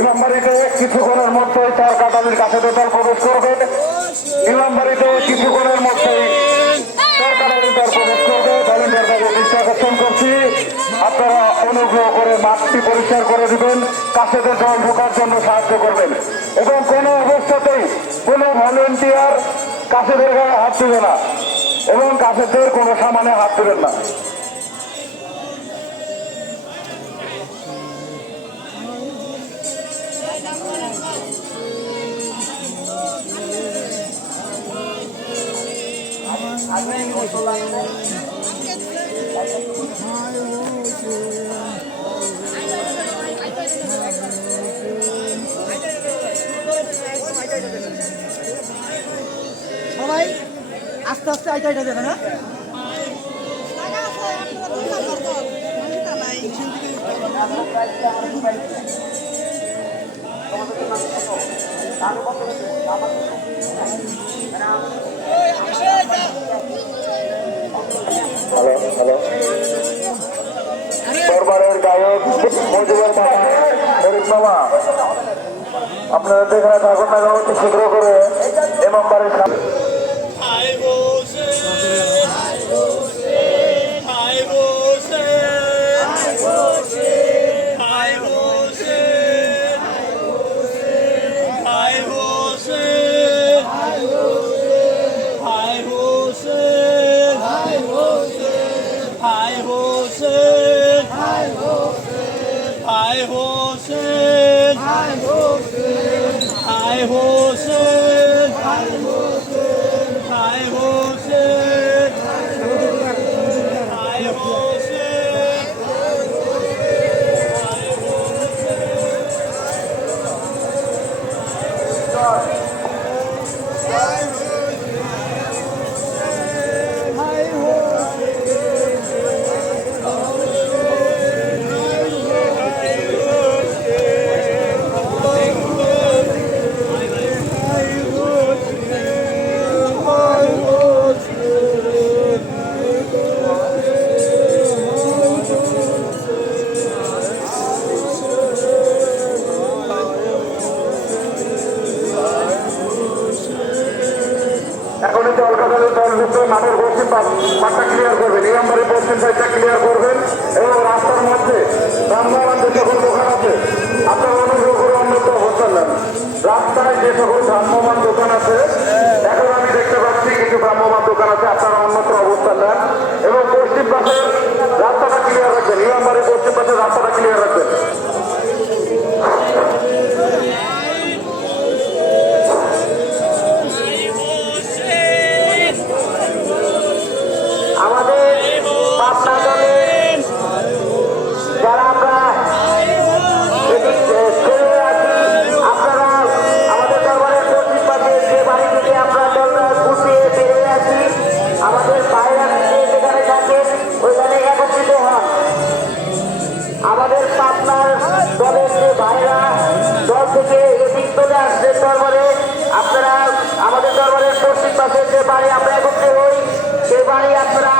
ইমামবাড়িতে কিছুক্ষণের মধ্যেই চার কাটালির কাছে দল প্রবেশ করবেন। ইমামবাড়িতে কিছুক্ষণের মধ্যেই চার কাটালির দল প্রবেশ করবে। ভলেন্টিয়ার ভাবে দৃষ্টি আকর্ষণ করছি, আপনারা অনুগ্রহ করে মাঠটি পরিষ্কার করে দিবেন, কাছেদের দল ঢোকার জন্য সাহায্য করবেন এবং কোনো অবস্থাতেই কোনো ভলেন্টিয়ার কাছেদের গায়ে হাত দিবে না এবং কাছেদের কোনো সামানে হাত দিবেন না। সবাই আস্তে আস্তে আইটা যাবে না। হ্যালো হ্যালো, দরবারের গায়ক মজিবুর মামা, আপনারা যেখানে থাকুন না কেন শীঘ্র করে ইমামবাড়ির সামনে মাঠের পশ্চিম পাটটা ক্লিয়ার করবেন, ইমামবাড়ির পশ্চিম সাইডটা ক্লিয়ার করবেন এবং রাস্তার মধ্যে ভ্রাম্যমান যে সকল দোকান আছে আপনারা অনুগ্রহ করে অন্যত্র অবস্থান নেন। রাস্তায় যে সকল ভ্রাম্যমান দোকান আছে, এখন আমি দেখতে পাচ্ছি কিছু ভ্রাম্যমান দোকান আছে, আপনারা অন্যত্র অবস্থান নেন এবং পশ্চিম পাশের রাস্তাটা ক্লিয়ার রাখবেন, ইমামবাড়ির পশ্চিম পাশের রাস্তাটা ক্লিয়ার রাখবেন। আমাদের পাবনার দলের যে ভাইরা দল থেকে এদিক চলে আসছে দরবারে, আপনারা আমাদের দরবারের পশ্চিম পাশের যে বাড়ি আমরা একত্রে হই, সে বাড়ি আপনারা